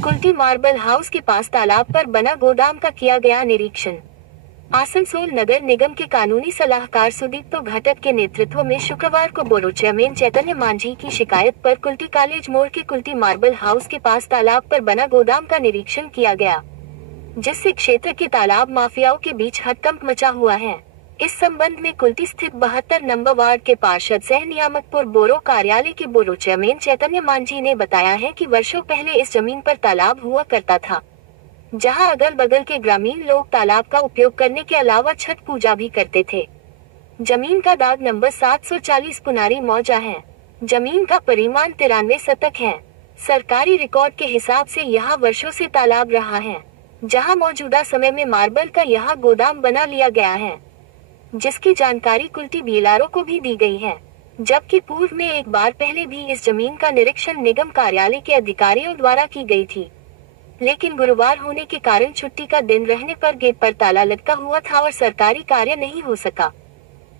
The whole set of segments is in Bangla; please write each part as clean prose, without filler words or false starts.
कुल्टी मार्बल हाउस के पास तालाब पर बना गोदाम का किया गया निरीक्षण। आसनसोल नगर निगम के कानूनी सलाहकार सुदीप घटक के नेतृत्व में शुक्रवार को बोरो चेयरमैन चैतन्य मांझी की शिकायत पर कुल्टी कॉलेज मोड़ के कुल्टी मार्बल हाउस के पास तालाब पर बना गोदाम का निरीक्षण किया गया, जिससे क्षेत्र के तालाब माफियाओं के बीच हड़कंप मचा हुआ है। इस संबंध में कुल्टी स्थित 72 नंबर वार्ड के पार्षद सह नियामकपुर बोरो कार्यालय के बोरो चेयरमैन चैतन्य मांझी ने बताया है कि वर्षों पहले इस जमीन पर तालाब हुआ करता था, जहां अगल बगल के ग्रामीण लोग तालाब का उपयोग करने के अलावा छठ पूजा भी करते थे। जमीन का दाग नंबर 740 पुनारी मौजा है। जमीन का परिमाण 93 शतक है। सरकारी रिकॉर्ड के हिसाब से यहाँ वर्षों से तालाब रहा है, जहां मौजूदा समय में मार्बल का यहाँ गोदाम बना लिया गया है, जिसकी जानकारी कुल्टी बीएलआरओ को भी दी गई है। जबकि पूर्व में एक बार पहले भी इस जमीन का निरीक्षण निगम कार्यालय के अधिकारियों द्वारा की गई थी, लेकिन गुरुवार होने के कारण छुट्टी का दिन रहने पर गेट पर ताला लटका हुआ था और सरकारी कार्य नहीं हो सका,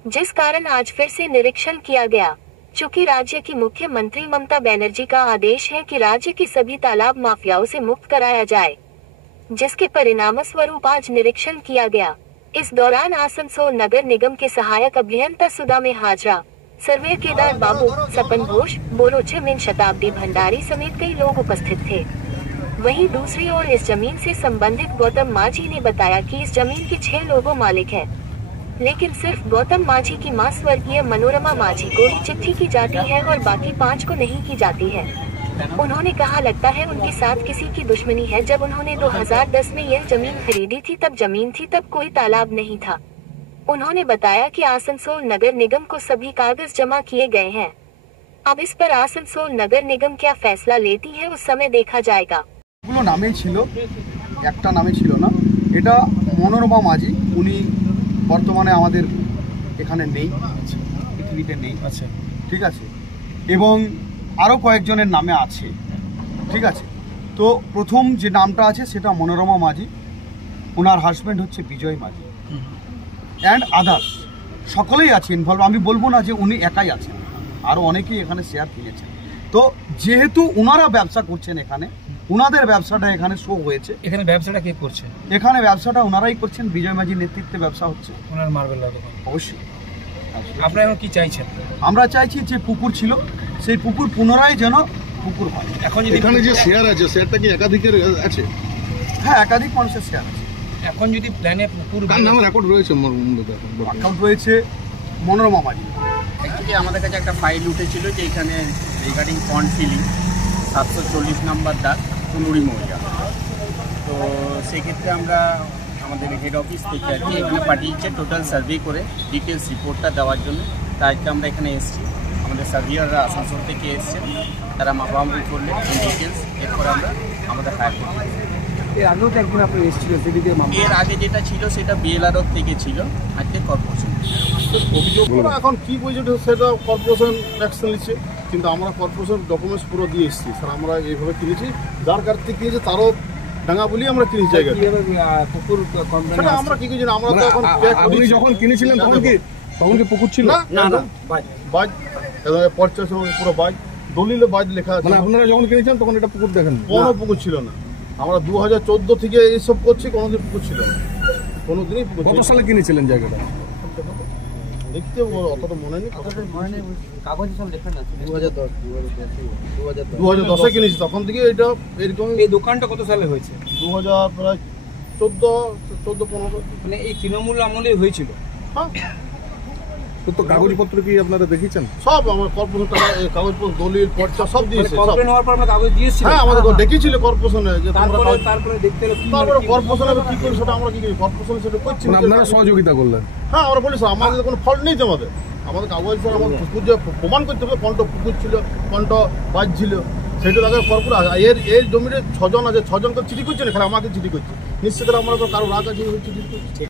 जिस कारण आज फिर से निरीक्षण किया गया। चूँकि राज्य की मुख्यमंत्री ममता बनर्जी का आदेश है कि राज्य के सभी तालाब माफियाओं से मुक्त कराया जाए, जिसके परिणाम स्वरूप आज निरीक्षण किया गया। इस दौरान आसनसोल नगर निगम के सहायक अभियंता सुदामे हाजरा, सर्वे केदार बाबू, सपन घोष, बोरो चेयरमैन शताब्दी भंडारी समेत कई लोग उपस्थित थे। वहीं दूसरी ओर इस जमीन से संबंधित गौतम माझी ने बताया कि इस जमीन के 6 लोगों मालिक है, लेकिन सिर्फ गौतम माझी की मां स्वर्गीय मनोरमा माझी को ही चिट्ठी की जाती है और बाकी 5 को नहीं की जाती है। उन्होंने कहा लगता है उनके साथ किसी की दुश्मनी है। जब उन्होंने 2010 में यह जमीन खरीदी थी तब जमीन थी, तब कोई तालाब नहीं था। उन्होंने बताया कि आसनसोल नगर निगम को सभी कागज जमा किए गए हैं। अब इस पर आसनसोल नगर निगम क्या फैसला लेती है उस समय देखा जाएगा। नामे छिलो एकटा नामे छिलो ना, এটা মনোরমা মাঝি, উনি বর্তমানে আমাদের এখানে নেই, পৃথিবীতে নেই। আচ্ছা, ঠিক আছে। এবং আরও কয়েকজনের নামে আছে, ঠিক আছে। তো প্রথম যে নামটা আছে সেটা মনোরমা মাঝি, ওনার হাজব্যান্ড হচ্ছে বিজয় মাঝি অ্যান্ড আদার্স সকলেই আছে ইনভলভ। আমি বলবো না যে উনি একাই আছেন, আরও অনেকেই এখানে শেয়ার কিনেছেন। তো যেহেতু ওনারা ব্যবসা করছেন, এখানে ওনাদের ব্যবসাটা এখানে শো হয়েছে। এখানে ব্যবসাটা কে করছে? এখানে ব্যবসাটা ওনারাই করছেন, বিজয় মাঝির নেতৃত্বে ব্যবসা হচ্ছে ওনার মার্বেল দোকান। অবশ্যই। আপনারা এখন কি চাইছেন? আমরা চাইছি যে পুকুর ছিল সেই পুকুর পুনরায় যেন পুকুর হয়। এখন যদি এখানে যে শেয়ার আছে, শেয়ারটা কি একাধিকের আছে? হ্যাঁ, একাধিক মানুষের শেয়ার আছে। এখন যদি প্ল্যানে পুকুর নাম রেকর্ড রয়েছে, অ্যাকাউন্ট রয়েছে মনোরমা মাঝি। অ্যাকচুয়ালি আমাদের কাছে একটা ফাইল উঠেছিল যে এখানে রিগার্ডিং পন্ড ফিলিং 740 নম্বর দাগ কুনুরি মৌজা। তো সেক্ষেত্রে আমরা আমাদের হেড অফিস থেকে আর কি এখানে পাঠিয়েছে টোটাল সার্ভে করে ডিটেলস রিপোর্টটা দেওয়ার জন্য। তাই আমরা এখানে এসেছি, আমাদের সার্ভিয়াররা আসানসোল থেকে এসেছেন, তারা মাপামাপি করলে ডিটেলস, এরপর আমরা আমাদের হায়ার করতে। এর আগেও তো একদিন আপনি এসেছিল, এর আগে যেটা ছিল সেটা বিএলআরও থেকে ছিল, আজকে কর্পোরেশন। এখন কি বলছে সেটা কর্পোরেশন অ্যাকশন নিচ্ছে, কিন্তু আমরা কর্পোরেশন ডকুমেন্টস পুরো দিয়ে এসেছি। স্যার আমরা এইভাবে কিনেছি, যার কাছ থেকে কিনেছি তারও ডাঙ্গা বলি আমরা কিনেছি জায়গা। সেটা আমরা কি করছি না, আমরা তো এখন যখন কিনেছিলেন তখন কি পুকুর ছিল? না না, বাজ পর্চা পুরো বাজ, দলিলে বাজ লেখা আছে। আপনারা যখন কিনেছেন তখন এটা পুকুর দেখেন? কোনো পুকুর ছিল না। আমরা 2014 থেকে এইসব করছি, কোনোদিন পুকুর ছিল না, কোনোদিনই পুকুর। কত সালে কিনেছিলেন জায়গাটা? দেখতে অতটা মনে নেই, কাগজে সব লেখা আছে। 2010-এ কিনেছি, তখন থেকে এটা এরকম। এই দোকানটা কত সালে হয়েছে? 2014-15। মানে এই তৃণমূল আমলেই হয়েছিল। হ্যাঁ, তো কাগজপত্র কি আপনারা দেখেছেন? সব আমার কর্পোরেশন কাগজপত্র, দলিল, পর্চা সব দিয়েছে। কমপ্লেন হওয়ার পর আমরা কাগজ দিয়েছি। হ্যাঁ, আমাদের ডেকেছিল কর্পোরেশনে যে তারপরে দেখতে এলো। তারপরে কর্পোরেশনে কি করি সেটা আমরা কি করি, কর্পোরেশনে সেটা করছি। আপনারা সহযোগিতা করলেন? হ্যাঁ, আমরা বলি স্যার আমাদের কোনো ফল্ট নেই, আমাদের কাগজ স্যার আমাদের পুকুর যে প্রমাণ করতে হবে কোনটা পুকুর ছিল, কোনটা বাজ ছিল, সেটা তাদের কর্পোরেট। এর জমিতে 6 জন আছে, 6 জনকে চিঠি করছে না, খালি আমাকে চিঠি করছে। নিশ্চিত আমরা কারো রাগ আছে চিঠি করছে।